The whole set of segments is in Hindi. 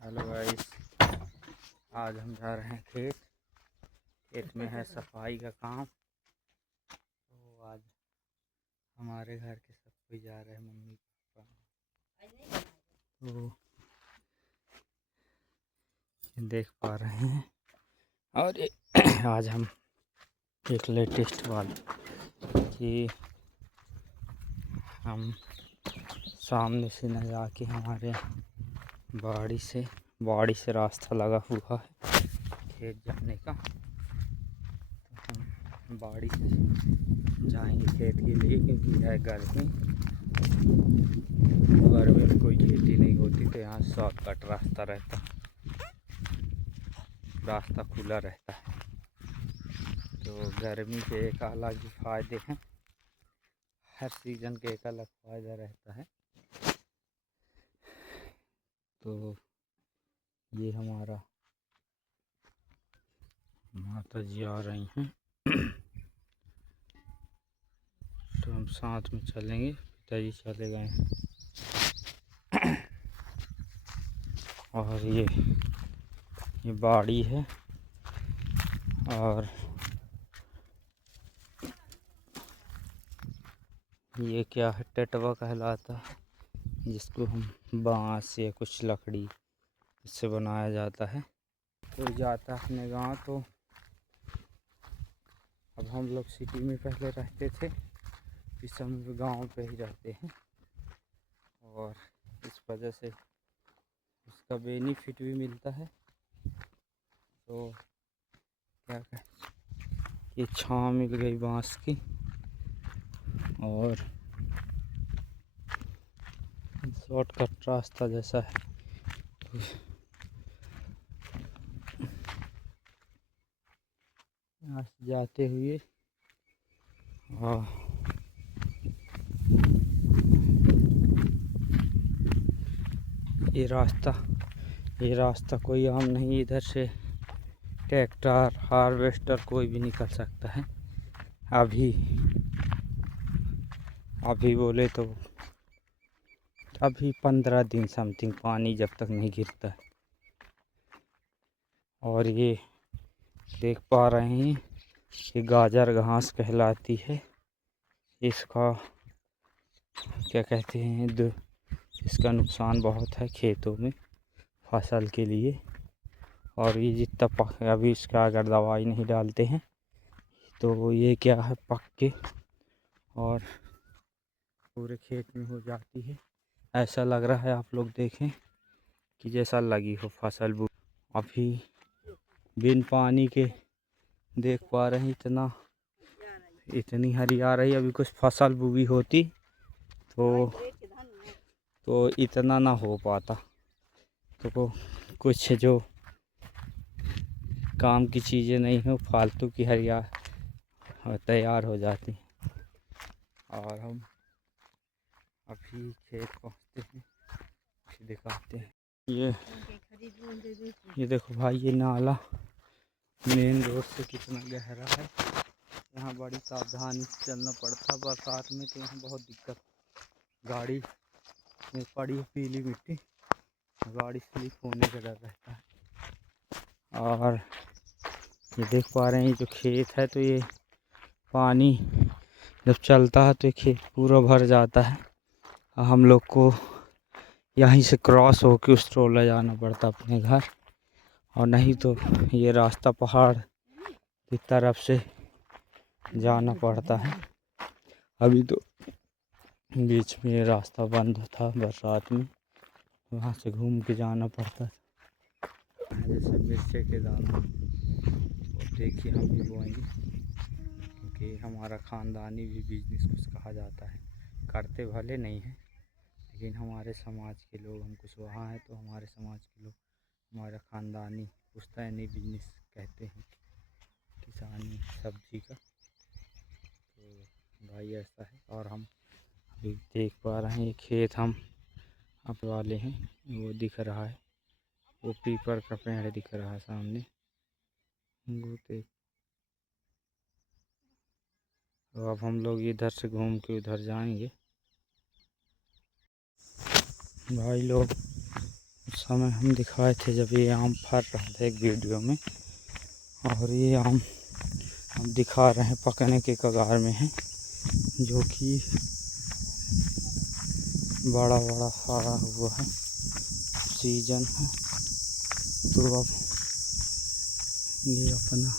हेलो गाइस, आज हम जा रहे हैं खेत में है सफाई का काम। तो आज हमारे घर के सब कोई जा रहे हैं, मम्मी पापा। तो देख पा रहे हैं। और आज हम एक लेटेस्ट बात कि हम सामने से न जाके हमारे बाड़ी से रास्ता लगा हुआ है खेत जाने का। तो हम बाड़ी से जाएंगे खेत के लिए, क्योंकि है गर्मी में कोई खेती नहीं होती, तो यहाँ शॉर्टकट रास्ता रहता, रास्ता खुला रहता है। तो गर्मी के एक अलग ही फायदे हैं, हर सीज़न के एक अलग फ़ायदा रहता है। तो ये हमारा माता जी आ रही हैं। तो हम साथ में चलेंगे, पिताजी चले गए हैं। और ये बाड़ी है, और ये क्या है, टटवा कहलाता है, जिसको हम बांस या कुछ लकड़ी इससे बनाया जाता है। तो जाता है अपने गांव। तो अब हम लोग सिटी में पहले रहते थे, इस समय गांव पे ही रहते हैं, और इस वजह से उसका बेनिफिट भी मिलता है। तो क्या कहें, ये छांव मिल गई बांस की, और शॉर्टकट रास्ता जैसा है। यहाँ से जाते हुए ये रास्ता कोई आम नहीं, इधर से ट्रैक्टर हार्वेस्टर कोई भी निकल सकता है। अभी बोले तो अभी 15 दिन समथिंग पानी जब तक नहीं गिरता है। और ये देख पा रहे हैं, ये गाजर घास कहलाती है। इसका क्या कहते हैं, इसका नुकसान बहुत है खेतों में फसल के लिए। और ये जितना अभी इसका अगर दवाई नहीं डालते हैं तो ये क्या है, पक के और पूरे खेत में हो जाती है। ऐसा लग रहा है, आप लोग देखें कि जैसा लगी हो फसल अभी बिन पानी के देख पा रहे हैं, इतनी हरी आ रही। अभी कुछ फसल बुई होती तो इतना ना हो पाता। तो कुछ जो काम की चीज़ें नहीं हो, फालतू की हरिया तैयार हो जाती। और हम अभी खेत पहुँचते हैं, दिखाते हैं। ये देखो भाई, ये नाला मेन रोड से कितना गहरा है। यहाँ बड़ी सावधानी से चलना पड़ता है बरसात में, तो यहाँ बहुत दिक्कत। गाड़ी में पड़ी पीली मिट्टी, गाड़ी स्लिप होने का डर रहता है। और ये देख पा रहे हैं, जो खेत है, तो ये पानी जब चलता है तो ये खेत पूरा भर जाता है। हम लोग को यहीं से क्रॉस होकर उस ट्रोला जाना पड़ता अपने घर, और नहीं तो ये रास्ता पहाड़ की तरफ से जाना पड़ता है। अभी तो बीच में ये रास्ता बंद था बरसात में, वहाँ से घूम के जाना पड़ता है। जैसे मिर्चे के दाना, और देखिए हम भी बोएंगे, क्योंकि हमारा ख़ानदानी भी बिजनेस कुछ कहा जाता है। करते भले नहीं हैं, लेकिन हमारे समाज के लोग, हम कुछ वहाँ हैं तो हमारे समाज के लोग हमारा ख़ानदानी पुश्तैनी बिजनेस कहते हैं, किसानी सब्जी का। तो भाई ऐसा है। और हम अभी देख पा रहे हैं, खेत हम अब वाले हैं, वो दिख रहा है, वो पीपल का पेड़ दिख रहा है सामने, वो देख। तो अब हम लोग इधर से घूम के उधर जाएंगे। भाई लोग उस समय हम दिखाए थे जब ये आम फर रहा था एक वीडियो में, और ये आम हम दिखा रहे हैं पकने के कगार में है, जो कि बड़ा बड़ा फरा हुआ है। सीजन है तो अब ये अपना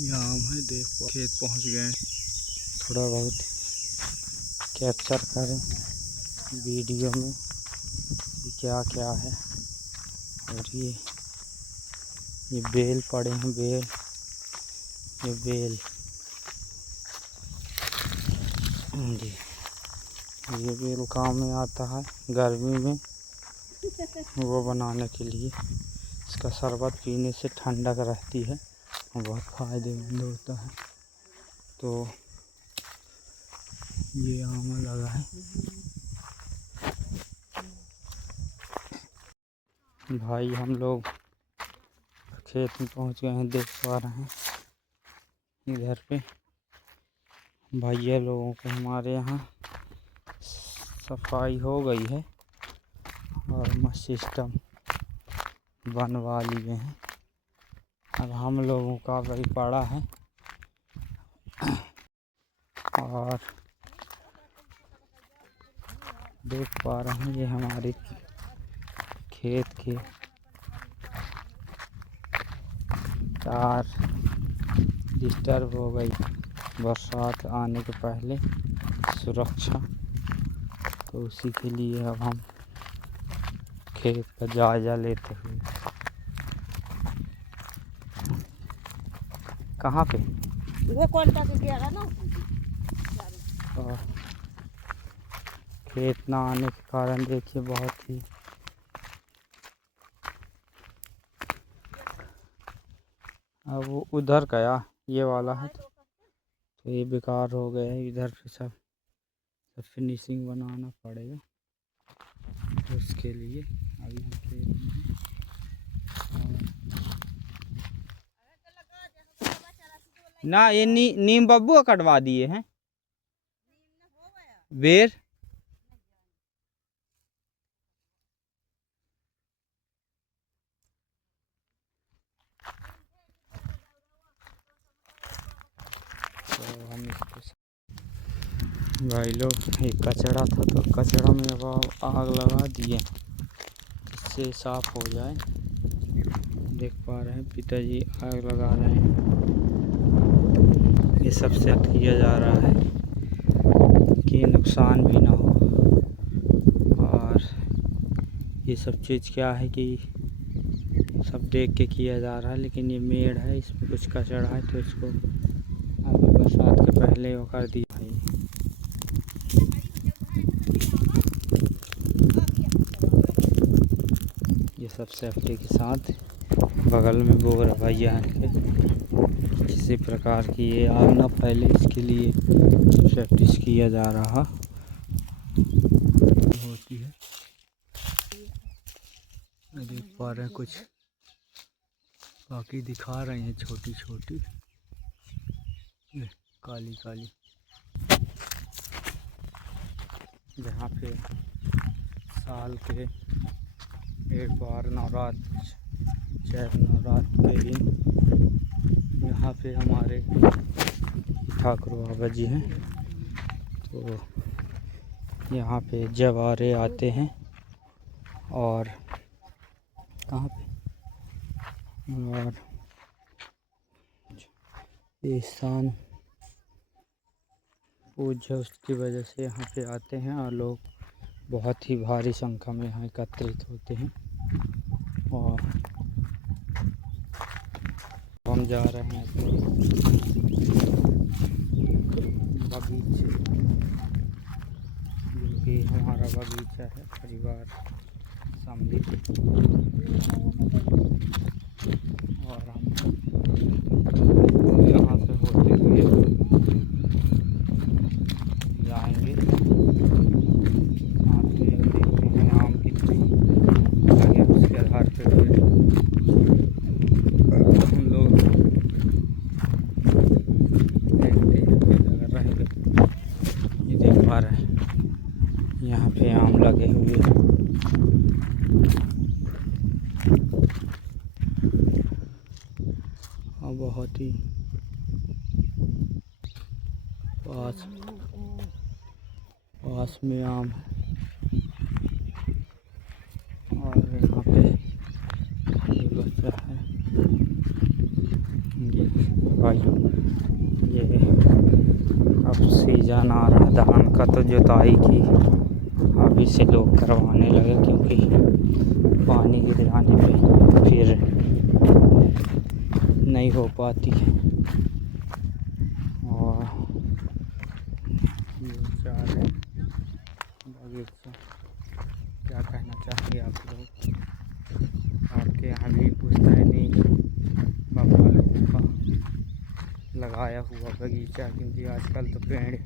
ये आम है। देखो खेत पहुंच गए, थोड़ा बहुत कैप्चर करें वीडियो में कि क्या क्या है। और ये बेल पड़े हैं, ये बेल जी, ये बेल काम में आता है गर्मी में वो बनाने के लिए। इसका शरबत पीने से ठंडक रहती है और बहुत फ़ायदेमंद होता है। तो ये आम लगा है। भाई हम लोग खेत में पहुंच गए हैं, देख पा रहे हैं इधर पे भैया लोगों के हमारे यहाँ सफाई हो गई है और मस्त सिस्टम बनवा लिए हैं। अब हम लोगों का वही पड़ा है। और देख पा रहे हैं ये हमारे खेत के तार डिस्टर्ब हो गई बरसात आने के पहले सुरक्षा, तो उसी के लिए अब हम खेत का जायजा लेते हुए कहाँ पे वो कौन-सा के दिया ना और खेत ना आने के कारण देखिए बहुत ही अब वो उधर गया, ये वाला है तो ये बेकार हो गया है। इधर पे सब फिनिशिंग बनाना पड़ेगा, तो उसके लिए अभी हम खेत में हैं। ना ये नीम बब्बू कटवा दिए हैं बेर। तो हम इसको भाई लोग एक कचरा था तो कचरा में अब आग लगा दिए जिससे साफ हो जाए। देख पा रहे हैं पिताजी आग लगा रहे हैं। ये सब सेट किया जा रहा है कि नुकसान भी ना हो। और ये सब चीज़ क्या है कि सब देख के किया जा रहा है, लेकिन ये मेड़ है इसमें कुछ कचरा है तो इसको अभी बरसात के पहले वो कर दिया है। ये सब सेफ्टी के साथ बगल में बोर भैया के किसी प्रकार की ये आग न फैले इसके लिए सेफ्टी किया जा रहा होती है। देख पा रहे हैं कुछ बाकी दिखा रहे हैं छोटी छोटी काली काली, जहाँ पे साल के एक बार नवरात्र चैत नवरात्र के दिन यहाँ पे हमारे ठाकुर बाबा जी हैं, तो यहाँ पे जवारे आते हैं। और कहाँ पे और ये स्थान पूजा उसकी वजह से यहाँ पे आते हैं और लोग बहुत ही भारी संख्या में यहाँ एकत्रित होते हैं। और हम जा रहे हैं बगीचे, जो कि हमारा बगीचा है परिवार सम्मिलित। और हम यहाँ से होते हुए जाएंगे। आप देखते हैं आम कितने लगे, उसके आधार पर हम लोग देखते हैं अगर रहेगा। ये देख पा रहे हैं यहाँ पे आम लगे हुए हैं। ही पास पास में आम है। और यहाँ पे ये बच्चा है, ये भाई ये अब सीजन आ रहा धान का, तो जुताई की अभी से लोग करवाने लगे, क्योंकि पानी गिर जाने पे फिर नहीं हो पाती है। और ये चार है बगीचा। क्या कहना चाहेंगे आप लोग? आपके यहाँ भी पूछता है नहीं बाबा लोगों का लगाया हुआ बगीचा, क्योंकि आजकल तो पेड़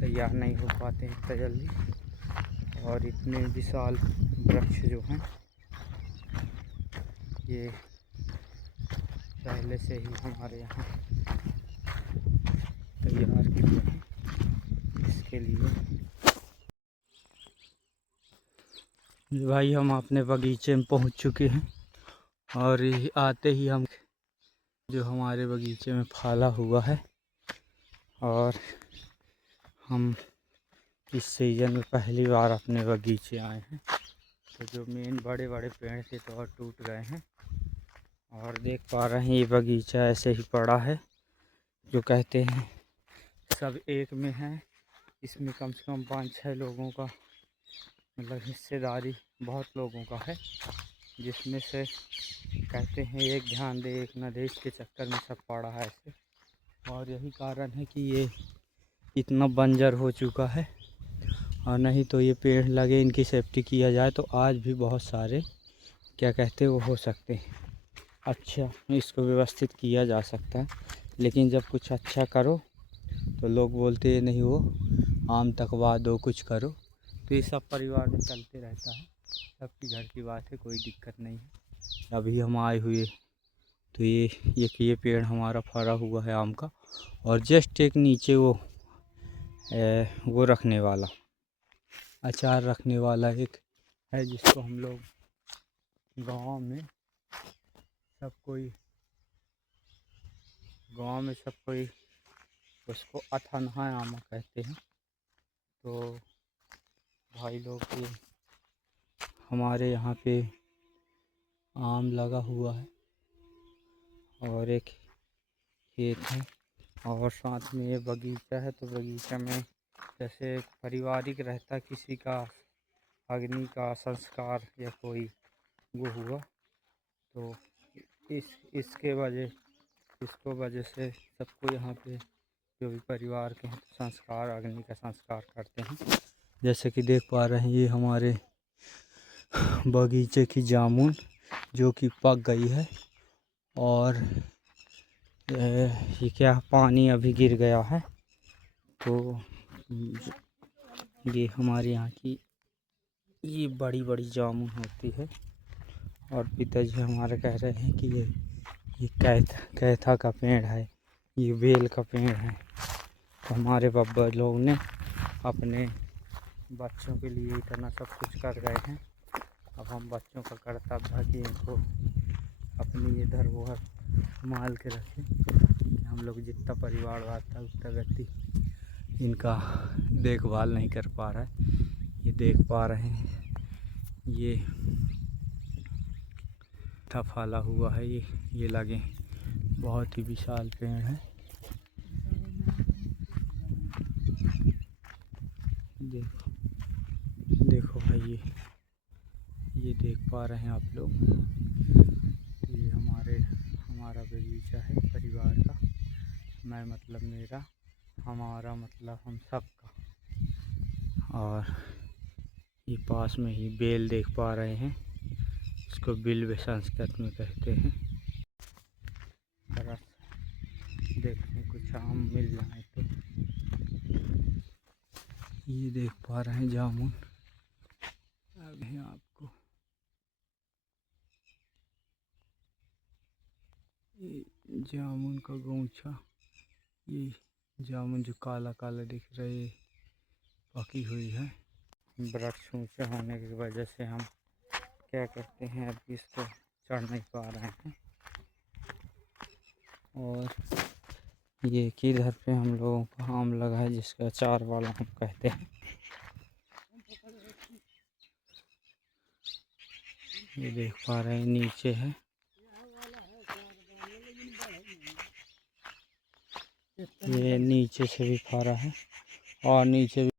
तैयार नहीं हो पाते हैं इतना जल्दी, और इतने विशाल वृक्ष जो हैं ये पहले से ही हमारे यहाँ तैयार किए हैं इसके लिए। भाई हम अपने बगीचे में पहुंच चुके हैं, और आते ही हम जो हमारे बगीचे में फला हुआ है, और हम इस सीज़न में पहली बार अपने बगीचे आए हैं। तो जो मेन बड़े बड़े पेड़ थे तो और टूट गए हैं, और देख पा रहे हैं ये बगीचा ऐसे ही पड़ा है। जो कहते हैं सब एक में है, इसमें कम से कम 5-6 लोगों का मतलब हिस्सेदारी बहुत लोगों का है, जिसमें से कहते हैं एक ध्यान दे एक न दे, इसके चक्कर में सब पड़ा है ऐसे। और यही कारण है कि ये इतना बंजर हो चुका है, और नहीं तो ये पेड़ लगे इनकी सेफ्टी किया जाए तो आज भी बहुत सारे क्या कहते हैं वो हो सकते हैं। अच्छा इसको व्यवस्थित किया जा सकता है, लेकिन जब कुछ अच्छा करो तो लोग बोलते हैं नहीं वो आम तकवा दो, कुछ करो। तो ये सब परिवार में चलते रहता है, सबकी घर की बात है, कोई दिक्कत नहीं है। अभी हम आए हुए तो ये पेड़ हमारा फरा हुआ है आम का, और जस्ट एक नीचे वो रखने वाला अचार रखने वाला एक है, जिसको हम लोग गांव में सब कोई उसको अथान्हा आम कहते हैं। तो भाई लोग ये हमारे यहाँ पे आम लगा हुआ है, और एक खेत है, और साथ में ये बगीचा है। तो बगीचा में जैसे पारिवारिक रहता किसी का अग्नि का संस्कार या कोई वो हुआ, तो इसको वजह से सबको यहाँ पे जो भी परिवार के हैं संस्कार अग्नि का संस्कार करते हैं। जैसे कि देख पा रहे हैं ये हमारे बगीचे की जामुन जो कि पक गई है, और ये क्या पानी अभी गिर गया है। तो ये हमारे यहाँ की ये बड़ी बड़ी जामुन होती है, और पिताजी हमारे कह रहे हैं कि ये कैथा का पेड़ है, ये बेल का पेड़ है। तो हमारे बाबा लोग ने अपने बच्चों के लिए इतना सब कुछ कर गए हैं। अब हम बच्चों का कर्तव्य है कि इनको अपनी ये धरोहर संभाल के रखें, कि हम लोग जितना परिवार आता है उतना व्यक्ति इनका देखभाल नहीं कर पा रहा है। ये देख पा रहे हैं ये फला हुआ है, ये लगे बहुत ही विशाल पेड़ है। देखो भाई ये देख पा रहे हैं आप लोग, ये हमारा बगीचा है परिवार का। मैं मतलब मेरा, हमारा मतलब हम सब का। और ये पास में ही बेल देख पा रहे हैं, इसको बिल्व संस्कृत में कहते हैं। देखने कुछ आम मिल जाए तो। ये देख पा रहे हैं जामुन, अभी आपको ये जामुन का गौछा, ये जामुन जो काला काला दिख रही पकी हुई है। वृक्ष ऊँचा होने की वजह से हम क्या करते हैं अभी इसको चढ़ नहीं पा रहे हैं। और ये किधर पे हम लोगों का आम लगा है जिसका अचार वाला हम कहते हैं। ये देख पा रहे हैं नीचे है, ये नीचे से भी फरा है और नीचे भी